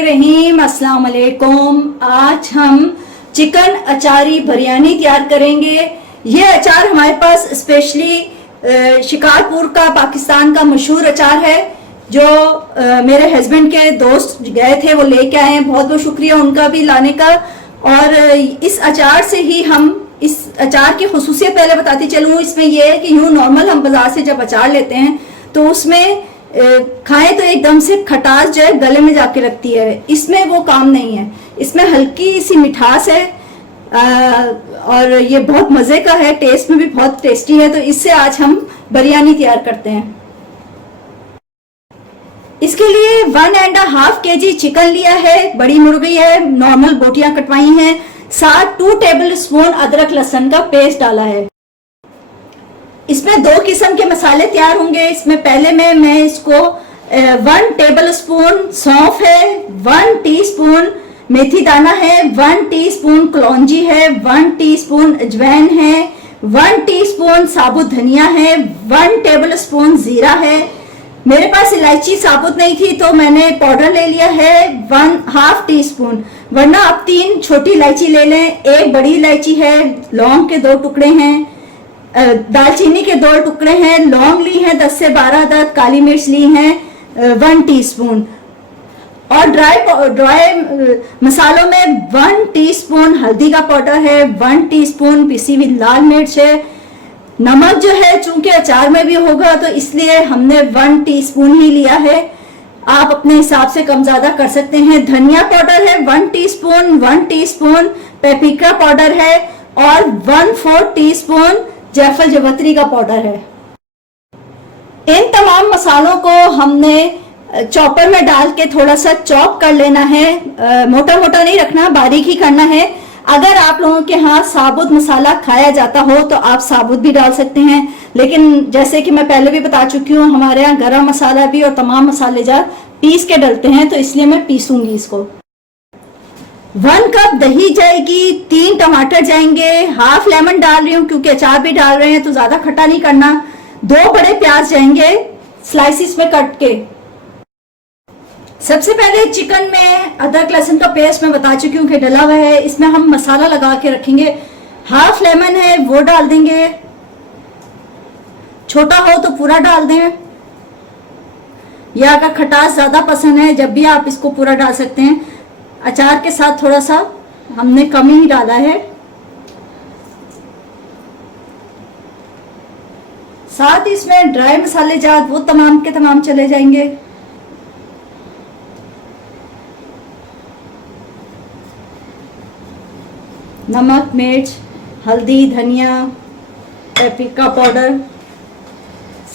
बिस्मिल्लाहिर्रहमानिर्रहीम। अस्सलाम वालेकुम। आज हम चिकन अचारी बिरयानी तैयार करेंगे। ये अचार हमारे पास स्पेशली शिकारपुर का पाकिस्तान का मशहूर अचार है, जो मेरे हस्बैंड के दोस्त गए थे वो लेके आए हैं। बहुत बहुत शुक्रिया उनका भी लाने का। और इस अचार से ही हम इस अचार की खुसूसियत पहले बताती चलूँ। इसमें यह है कि यूँ नॉर्मल हम बाजार से जब अचार लेते हैं तो उसमें खाएं तो एकदम से खटास जो है गले में जाके लगती है। इसमें वो काम नहीं है, इसमें हल्की सी मिठास है और ये बहुत मज़े का है, टेस्ट में भी बहुत टेस्टी है। तो इससे आज हम बिरयानी तैयार करते हैं। इसके लिए 1.5 kg चिकन लिया है, बड़ी मुर्गी है, नॉर्मल बोटियां कटवाई हैं। साथ 2 टेबल स्पून अदरक लहसुन का पेस्ट डाला है। इसमें 2 किस्म के मसाले तैयार होंगे। इसमें पहले में मैं इसको 1 टेबल स्पून सौंफ है, 1 टीस्पून मेथी दाना है, 1 टीस्पून कलौंजी है, 1 टीस्पून अजवाइन है, 1 टीस्पून साबुत धनिया है, 1 टेबल स्पून जीरा है। मेरे पास इलायची साबुत नहीं थी तो मैंने पाउडर ले लिया है 1/2 टीस्पून, वरना आप 3 छोटी इलायची ले लें। 1 बड़ी इलायची है, लौंग के 2 टुकड़े हैं, दालचीनी के 2 टुकड़े हैं, लौंग ली हैं 10 से 12 अदद, काली मिर्च ली हैं 1 टीस्पून। और ड्राई मसालों में 1 टीस्पून हल्दी का पाउडर है, 1 टीस्पून पिसी हुई लाल मिर्च है। नमक जो है चूंकि अचार में भी होगा तो इसलिए हमने 1 टीस्पून ही लिया है, आप अपने हिसाब से कम ज्यादा कर सकते हैं। धनिया पाउडर है 1 टीस्पून, 1 टीस्पून पेपरिका पाउडर है और 1/4 टीस्पून जायफल जवत्री का पाउडर है। इन तमाम मसालों को हमने चॉपर में डाल के थोड़ा सा चॉप कर लेना है। मोटा मोटा नहीं रखना, बारीक ही करना है। अगर आप लोगों के यहाँ साबुत मसाला खाया जाता हो तो आप साबुत भी डाल सकते हैं, लेकिन जैसे कि मैं पहले भी बता चुकी हूँ हमारे यहाँ गरम मसाला भी और तमाम मसाले जार पीस के डलते हैं, तो इसलिए मैं पीसूंगी इसको। 1 कप दही जाएगी, 3 टमाटर जाएंगे, हाफ लेमन डाल रही हूँ क्योंकि अचार भी डाल रहे हैं तो ज्यादा खट्टा नहीं करना। 2 बड़े प्याज जाएंगे स्लाइसिस में कट के। सबसे पहले चिकन में अदरक लहसुन का पेस्ट मैं बता चुकी हूँ कि डला हुआ है। इसमें हम मसाला लगा के रखेंगे। हाफ लेमन है वो डाल देंगे, छोटा हो तो पूरा डाल दें, या अगर खटास ज्यादा पसंद है जब भी आप इसको पूरा डाल सकते हैं। अचार के साथ थोड़ा सा हमने कम ही डाला है। साथ इसमें ड्राई मसाले जात वो तमाम के तमाम चले जाएंगे। नमक, मिर्च, हल्दी, धनिया, पेपरिका पाउडर,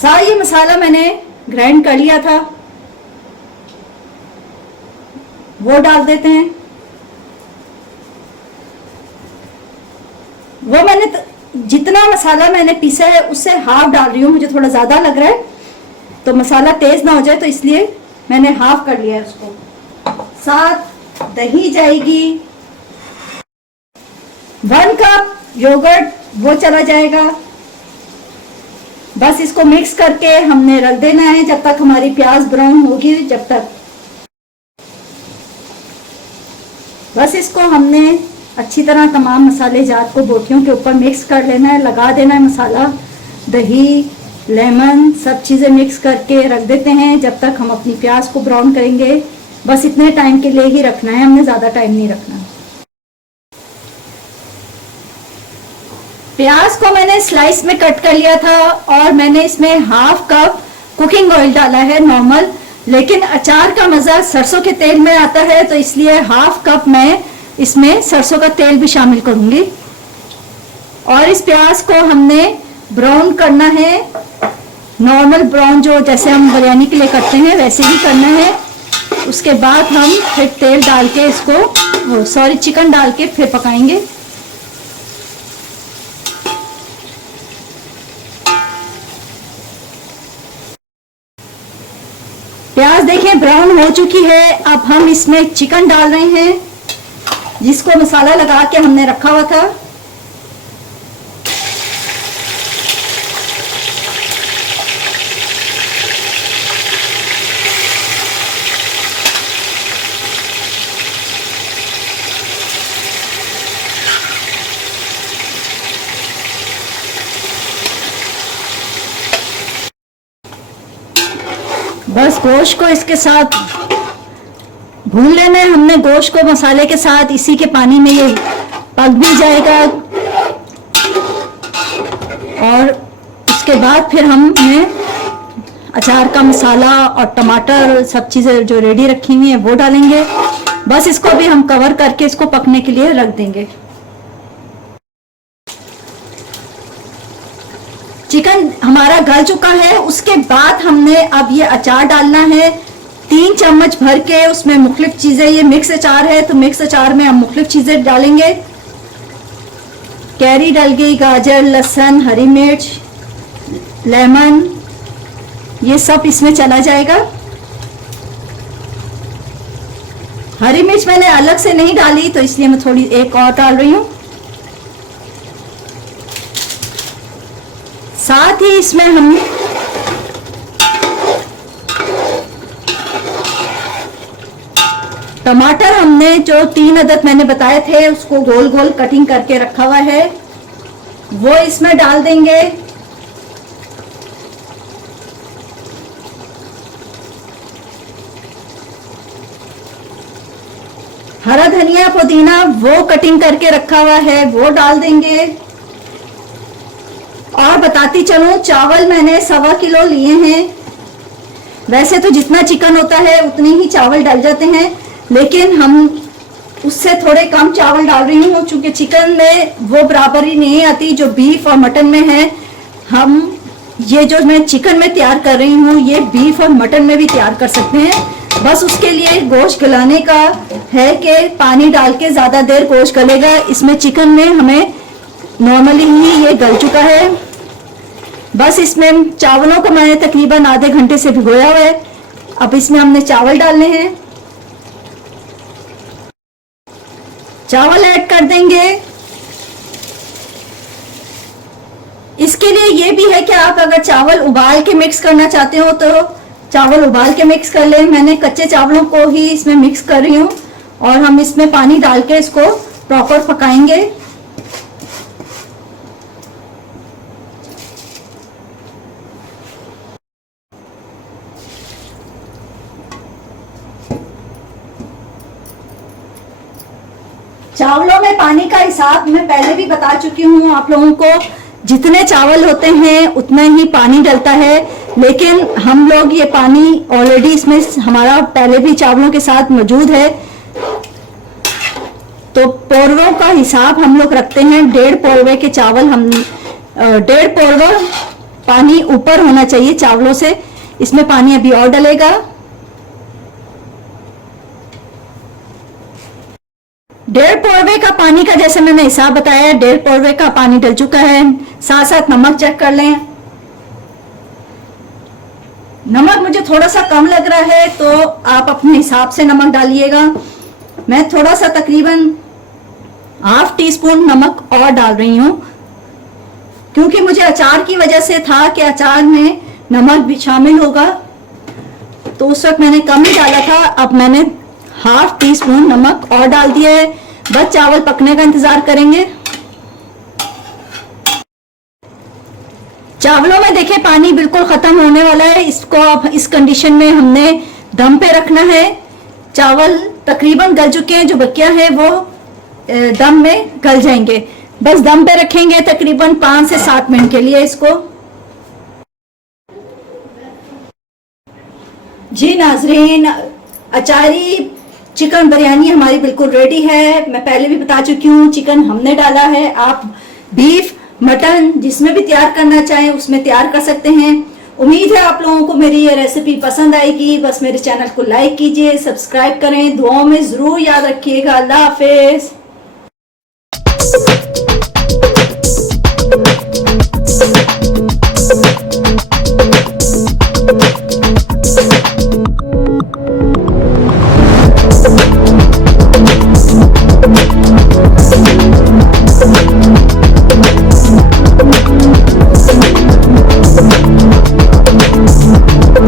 सारा ये मसाला मैंने ग्राइंड कर लिया था, वो डाल देते हैं। वो मैंने जितना मसाला मैंने पीसा है उससे हाफ डाल रही हूँ, मुझे थोड़ा ज्यादा लग रहा है तो मसाला तेज ना हो जाए तो इसलिए मैंने हाफ कर लिया है उसको। साथ दही जाएगी, 1 कप योगर्ट वो चला जाएगा। बस इसको मिक्स करके हमने रख देना है जब तक हमारी प्याज ब्राउन होगी। जब तक बस इसको हमने अच्छी तरह तमाम मसाले जात को बोटियों के ऊपर मिक्स कर लेना है, लगा देना है मसाला, दही, लेमन सब चीज़ें मिक्स करके रख देते हैं जब तक हम अपनी प्याज को ब्राउन करेंगे। बस इतने टाइम के लिए ही रखना है, हमने ज़्यादा टाइम नहीं रखना। प्याज को मैंने स्लाइस में कट कर लिया था और मैंने इसमें हाफ कप कुकिंग ऑयल डाला है नॉर्मल, लेकिन अचार का मज़ा सरसों के तेल में आता है तो इसलिए हाफ कप मैं इसमें सरसों का तेल भी शामिल करूंगी। और इस प्याज को हमने ब्राउन करना है, नॉर्मल ब्राउन जो जैसे हम बिरयानी के लिए करते हैं वैसे ही करना है। उसके बाद हम फिर तेल डाल के इसको चिकन डाल के फिर पकाएंगे। प्याज देखें ब्राउन हो चुकी है। अब हम इसमें चिकन डाल रहे हैं जिसको मसाला लगा के हमने रखा हुआ था। बस गोश्त को इसके साथ भून लेना है हमने। गोश्त को मसाले के साथ इसी के पानी में ये पक भी जाएगा। और उसके बाद फिर हमने अचार का मसाला और टमाटर सब चीज़ें जो रेडी रखी हुई हैं वो डालेंगे। बस इसको भी हम कवर करके इसको पकने के लिए रख देंगे। चिकन हमारा गल चुका है। उसके बाद हमने अब ये अचार डालना है 3 चम्मच भर के। उसमें मुख्तलिफ चीज़ें, ये मिक्स अचार है तो मिक्स अचार में हम मुख्तलिफ चीज़ें डालेंगे। कैरी डल गई, गाजर, लहसुन, हरी मिर्च, लेमन, ये सब इसमें चला जाएगा। हरी मिर्च मैंने अलग से नहीं डाली तो इसलिए मैं थोड़ी एक और डाल रही हूं। साथ ही इसमें हम टमाटर, हमने जो 3 अदद मैंने बताए थे उसको गोल गोल कटिंग करके रखा हुआ है वो इसमें डाल देंगे। हरा धनिया, पुदीना वो कटिंग करके रखा हुआ है वो डाल देंगे। और बताती चलूं, चावल मैंने 1.25 किलो लिए हैं। वैसे तो जितना चिकन होता है उतने ही चावल डल जाते हैं, लेकिन हम उससे थोड़े कम चावल डाल रही हूँ क्योंकि चिकन में वो बराबरी नहीं आती जो बीफ और मटन में है। हम ये जो मैं चिकन में तैयार कर रही हूँ ये बीफ और मटन में भी तैयार कर सकते हैं। बस उसके लिए गोश्त गलाने का है कि पानी डाल के ज़्यादा देर गोश्त गलेगा। इसमें चिकन में हमें नॉर्मली ही ये गल चुका है। बस इसमें चावलों को मैंने तकरीबन आधे घंटे से भिगोया हुआ है। अब इसमें हमने चावल डालने हैं। चावल ऐड कर देंगे। इसके लिए ये भी है कि आप अगर चावल उबाल के मिक्स करना चाहते हो तो चावल उबाल के मिक्स कर लें। मैंने कच्चे चावलों को ही इसमें मिक्स कर रही हूँ और हम इसमें पानी डाल के इसको प्रॉपर पकाएंगे। चावलों में पानी का हिसाब मैं पहले भी बता चुकी हूँ आप लोगों को। जितने चावल होते हैं उतना ही पानी डलता है, लेकिन हम लोग ये पानी ऑलरेडी इसमें हमारा पहले भी चावलों के साथ मौजूद है तो पौरवों का हिसाब हम लोग रखते हैं। 1.5 पौरवे के चावल हम 1.5 पौरवा पानी ऊपर होना चाहिए चावलों से। इसमें पानी अभी और डलेगा। 1.5 पौरवे का पानी का जैसे मैंने हिसाब बताया 1.5 पौरवे का पानी डल चुका है। साथ साथ नमक चेक कर लें। नमक मुझे थोड़ा सा कम लग रहा है तो आप अपने हिसाब से नमक डालिएगा। मैं थोड़ा सा तकरीबन ½ टीस्पून नमक और डाल रही हूं क्योंकि मुझे अचार की वजह से था कि अचार में नमक भी शामिल होगा तो उस वक्त मैंने कम ही डाला था। अब मैंने ½ टीस्पून नमक और डाल दिया है। बस चावल पकने का इंतजार करेंगे। चावलों में देखिए पानी बिल्कुल खत्म होने वाला है। इसको अब इस कंडीशन में हमने दम पे रखना है। चावल तकरीबन गल चुके हैं, जो बकिया है वो दम में गल जाएंगे। बस दम पे रखेंगे तकरीबन 5 से 7 मिनट के लिए इसको। जी नाजरीन, अचारी चिकन बिरयानी हमारी बिल्कुल रेडी है। मैं पहले भी बता चुकी हूँ चिकन हमने डाला है। आप बीफ, मटन जिसमें भी तैयार करना चाहें उसमें तैयार कर सकते हैं। उम्मीद है आप लोगों को मेरी ये रेसिपी पसंद आएगी। बस मेरे चैनल को लाइक कीजिए, सब्सक्राइब करें, दुआओं में जरूर याद रखिएगा। अल्लाह हाफिज।